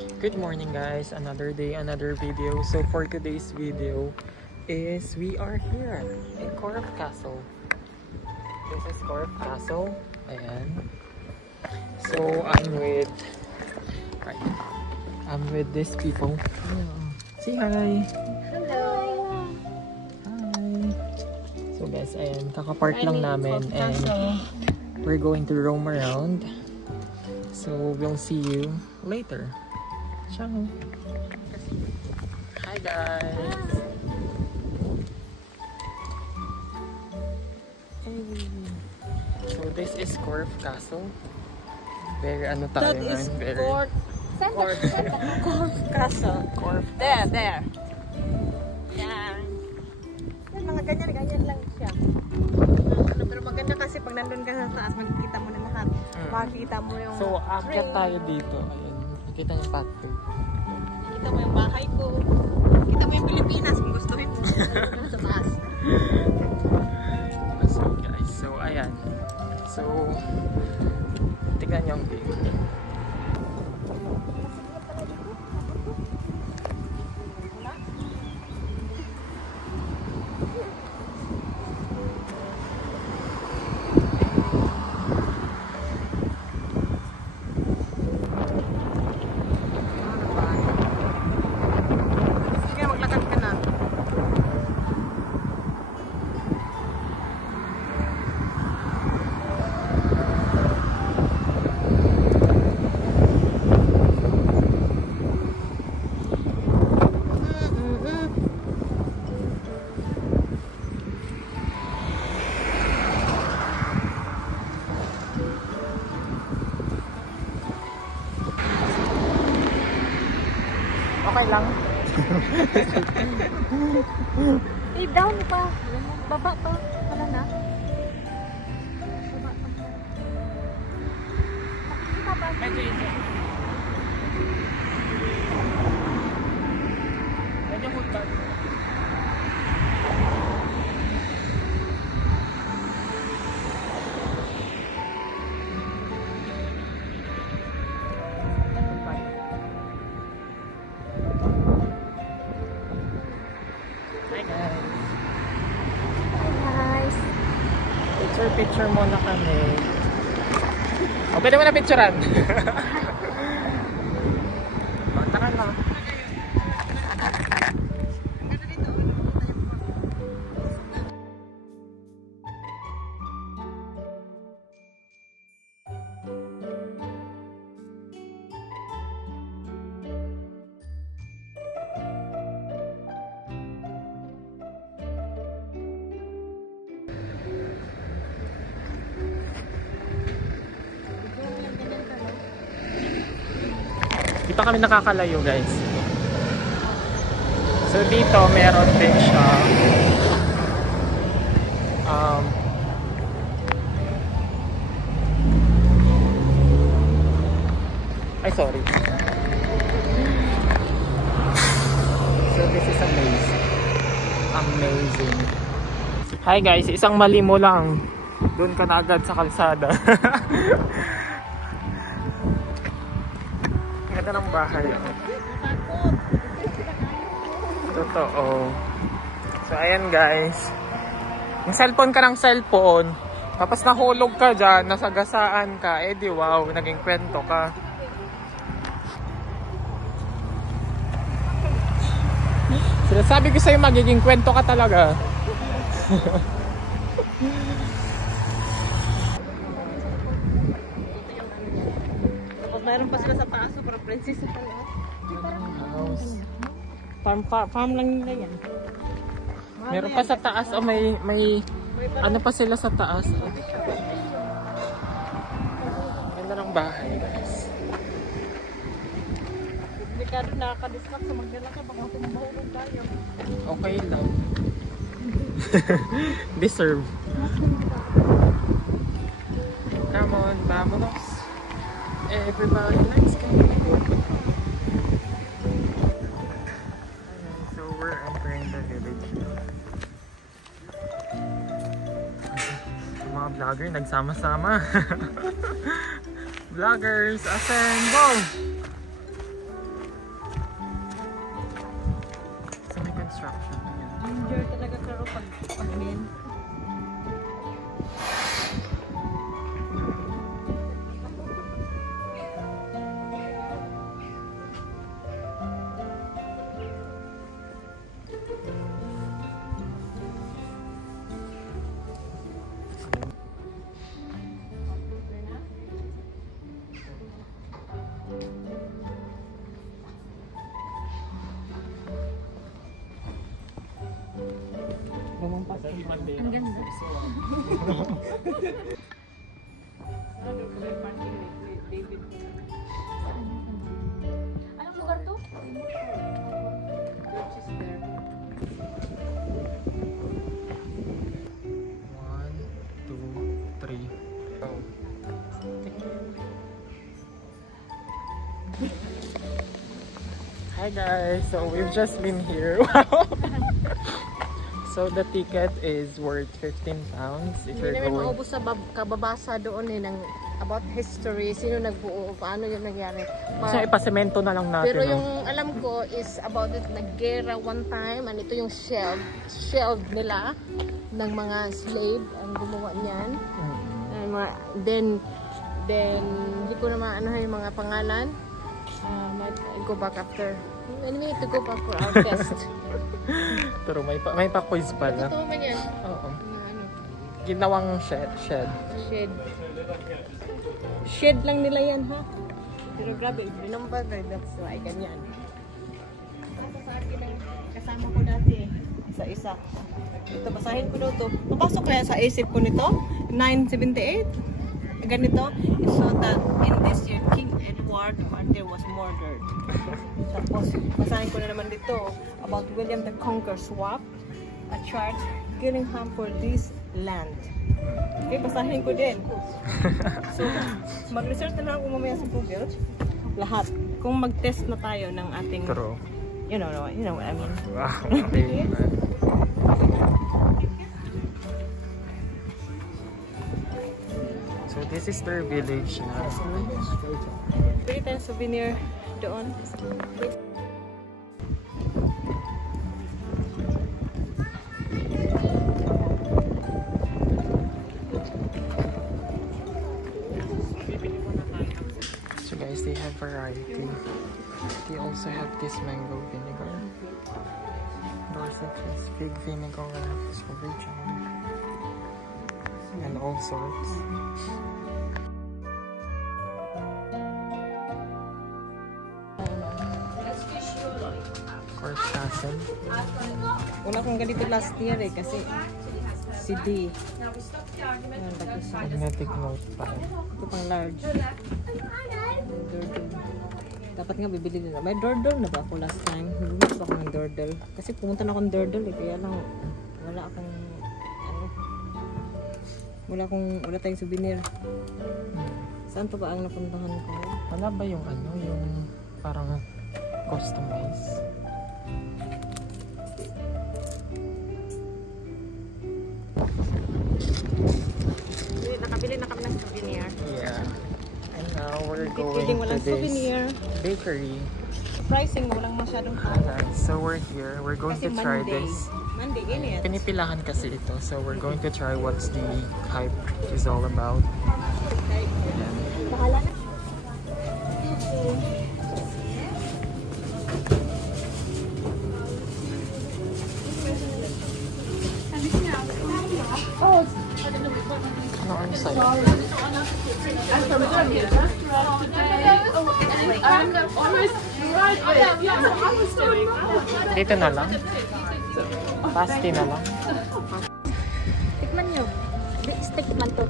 Good morning guys, another day, another video. So for today's video is we are here in Corf Castle. This is Corf Castle. Ayan. So I'm with these people. Say hi. Hello. Hi. So guys, ayan, kakapark lang namin and we're going to roam around. So we'll see you later. Ciao. Hi guys. Hey. So this is Corf Castle. Very ano tayo That is very Corf Castle. Corf. There. Yan. Yan, mga ganyan lang siya. Pero maganda kasi pag nandun ka sa taas, makikita mo na lahat. Makikita mo yung So aakyat tayo dito. Ayan, makikita yung pathway. Makikita mo yung bahay ko. Makikita mo yung Pilipinas kung gustuhin mo. Sa taas. So guys, so ayan. So tingnan niyo ang view. Sige, maglakad ka na. Okay lang. Eh, down pa. Baba pa. Wala na. Baba pa. Makikita pa. Medyo easy. Medyo hutad. Hi guys. Hi guys. Picture muna kami. O, pwede mo na picturean. O, tara na. Dito kami nakakalayo guys. So dito meron din siya ay sorry. So this is amazing. Hi guys, isang mali mo lang doon ka na agad sa kalsada. Ganda ng bahay. Totoo. So ayan guys. Yung cellphone ka ng cellphone, tapos nahulog ka dyan, nasagasaan ka, eh di wow, naging kwento ka. Sinasabi ko sa'yo, magiging kwento ka talaga. Mayroon pa sila sa taas, parang princess sa lahat. House. Farm lang nila yan. Meron pa sa taas o may ano pa sila sa taas. Ganda ng bahay guys. Hindi ka rin nakaka-distract sa magdala ka, baka mahulog tayo. Okay lang. Deserve. Come on, vámonos. Everybody, let's go. So we're entering the village. Mga vlogger nagsama-sama. Vloggers, assemble! namin. Ang ganda. Anong lugar to? One, two, three. Go. Hi guys, so we've just been here. Wow. So the ticket is worth 15 pounds if Hindi you're namin going. maubos sa kababasa doon eh ng about history, sino nagbuo, paano yun nangyari. So ipasemento na lang natin. Pero no? yung alam ko is about it, naggera one time, and ito yung shield nila ng mga slave ang gumawa niyan. Then hindi ko na maano yung mga pangalan. I'll go back after. We need to go back for our test. Pero may pa-quiz pala. Totoo man yan. Oo. Ano, Ginawang shed. Shed lang nila yan, ha? Pero grabe, number, that's why, ganyan. Ito sa akin ang kasama ko dati, isa-isa. Ito, basahin ko daw ito. Papasok kaya sa isip ko nito, 978. Ganito, so that in this year, King Edward IV was murdered. Tapos, basahin ko na naman dito about William the Conqueror swapped a charge Gillingham for this land. Okay, basahin ko din. So, mag-research na lang ako mamaya sa Google. Lahat. Kung mag-test na tayo ng ating, True. you know what I mean. Wow. Okay. So this is their village na. Pwede tayong souvenir doon. So guys, they have variety. They also have this mango vinegar. Dorset's fig vinegar, strawberry jam, and all sorts. Cork Castle. Una kong ganito last year eh, kasi si D. Ayan, laki siya. Magnetic note pa. Ito pang large. Dordol. Dapat nga bibili nila. May dordol na ba ako last time? Bibili pa ako ng dordol. Kasi pumunta na akong dordol eh. Kaya lang wala akong wala tayong souvenir. Saan pa ba ang napuntahan ko? Wala ba yung yung parang customize? Nakabili na kami ng souvenir. Yeah. And now we're going Feeling to walang this souvenir. bakery. Pricing, walang masyadong Alright, so we're here. We're going kasi to try Monday. this. Monday, ganyan. Pinipilahan kasi ito. So we're going to try what's the hype is all about. Ayan. Bahala na. Ano ang sa'yo? Dito na lang? Pasty na lang? Tikman nyo. Stick man to.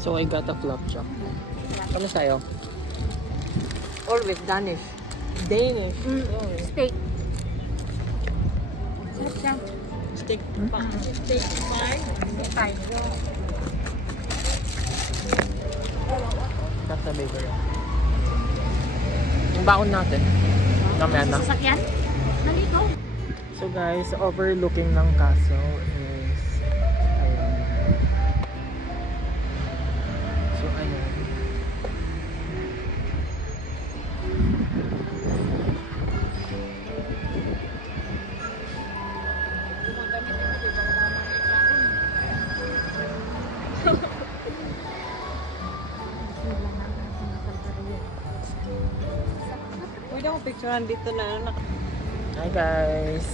So I got a flapjack. Ano sa'yo? Always Danish. Danish. Steak. Sarap siya. Steak pie. Pie. Got the bakery. Yung baon natin. Namaya na. Sasakyan? Nandito. So guys, overlooking ng castle is ayan. So ayan. picturean dito na. Hi guys!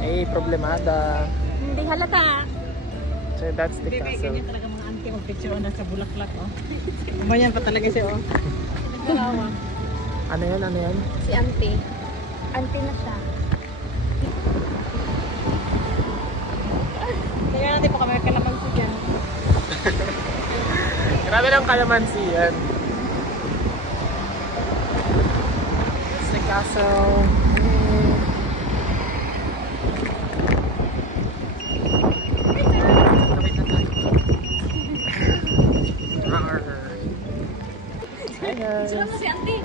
Hey, problemada! Hindi halata. So that's the Baby, castle. ganyan talaga mga auntie mag-picturean na sa bulaklak, oh. Umayan pa talaga siya, oh. Nagkakawa. Ano yan? Ano yan? Si auntie. Auntie na siya. Kaya natin po kami kalamansi dyan. Grabe ng kalamansi yan. It's the castle. Hi guys. Sino mo si auntie?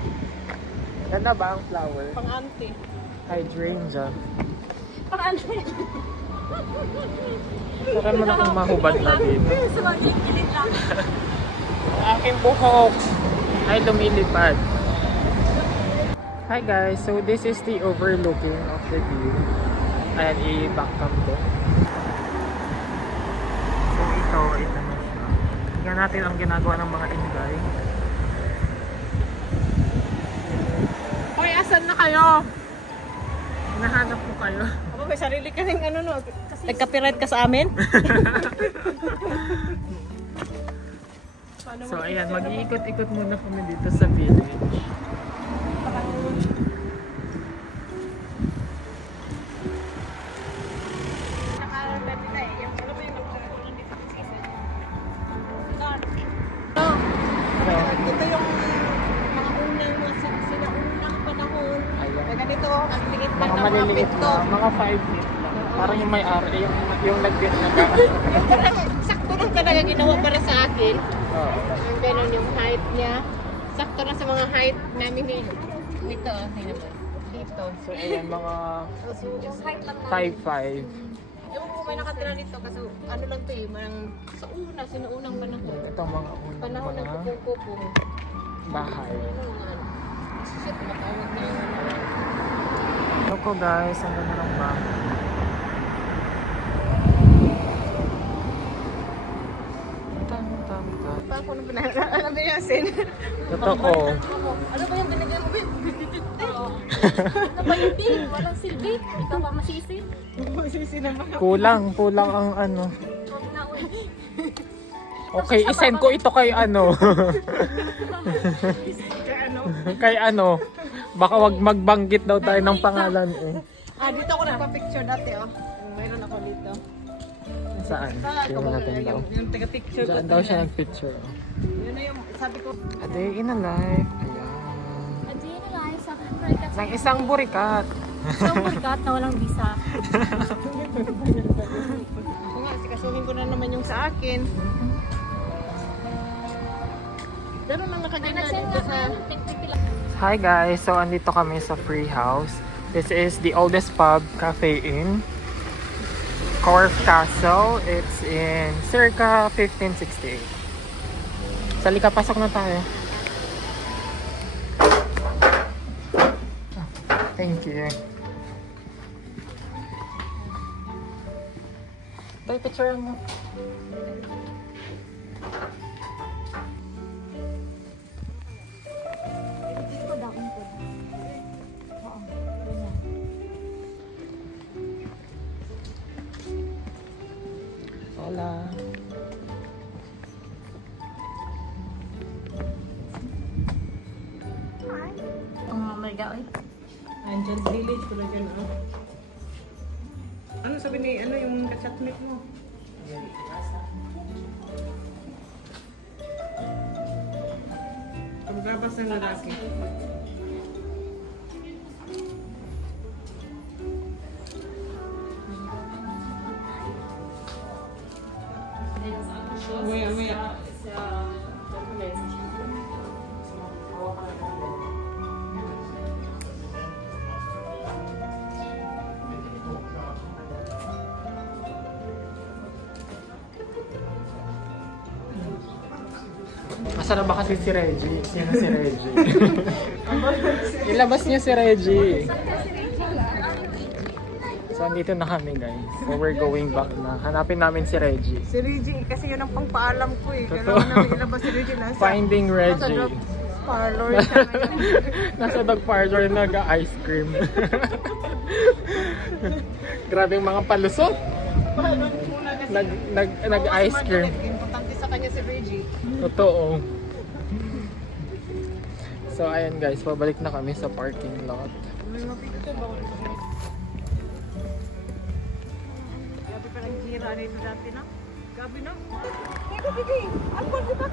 Ganda ba ang flower? Pang auntie. Hydrangea. Pang auntie. Saan mo na kung mahubad na dito? Sa mga gilid lang. Aking buhok ay lumilipad. Hi guys, so this is the overlooking of the view. Ayan, i-backcam ko. So ito na siya. Tingnan natin ang ginagawa ng mga Inday. Hoy, asan na kayo? Hinahanap ko kayo. Ako may sarili ka rin ano, no? Nag-copyright ka sa amin? So ayan, mag-iikot-ikot muna kami dito sa village. Ito yung mga unang mga sinaunang panahon. Ayan. Kaya ganito, ang liit lang Mga ng mga maliliit pinto. na, mga 5 feet lang. Parang yung may-ari, yung nag-bit na ka. Sakto lang talaga ginawa para sa akin. Oo. Yung ganun yung height niya. Sakto lang sa mga height namin dito. Tingnan mo. Dito. So ayan, mga Yung height lang na. 5'5". Yung kung may nakatira dito kasi ano lang to eh, parang sa sinuunang panahon. Ito ang mga unang Panahon ng mga kupong-kupong. bahay. Ano nga. Shit, matawag na yung Ito ko guys, ang ganda ng bahay. Tam-tam-tam. pa ako nung alam mo yung sin. Totoo. Ano ba yung binigay mo? Ano ba yung pin? Walang silbi. Ikaw pa masisi. Masisi naman. Kulang ang ano. Huwag na ulit. Okay, isend ko ito kay ano. Ano? Kay ano. Baka wag magbanggit daw tayo ng pangalan eh. Dito ako nagpa-picture dati oh. Mayroon ako dito. Saan? Tingnan natin daw. Yung taga-picture ko. Saan daw siya nagpicture? Oh. Yun na yung sabi ko. A day in a life. Ayan. Adi na lang. Sa burikat. Ng isang burikat. Isang burikat na walang visa. Ako nga, sikasuhin ko na naman yung sa akin. Ganun lang nakaganda dito sa... Hi guys, so andito kami sa Free House. This is the oldest pub, cafe in Corfe Castle. It's in circa 1568. Salika, pasok na tayo. Thank you. Tayo, picture mo. Dito daw ang po. Oo. Hola. Ang mga marga oy. Angel Village ko na dyan oh. Ano sabi ni, ano yung chatmate mo? Pagbabas ng lalaki. Maya. Asa na ba kasi si Reggie? Sino si Reggie? Ilabas niyo si Reggie. So, andito na kami guys. So, we're going back na. Hanapin namin si Reggie. Si Reggie, kasi yun ang pangpaalam ko eh. Totoo. Kailangan namin ilabas si Reggie nasa. Finding Reggie. parlor siya ngayon. Nasa dog parlor nag-ice cream. Grabe yung mga palusot. Nag-ice cream. Importante sa kanya si Reggie. Totoo. So ayan guys, pabalik na kami sa parking lot. Grabe pa lang gira nito dati na. Gabi na. Gabi. Ako dito.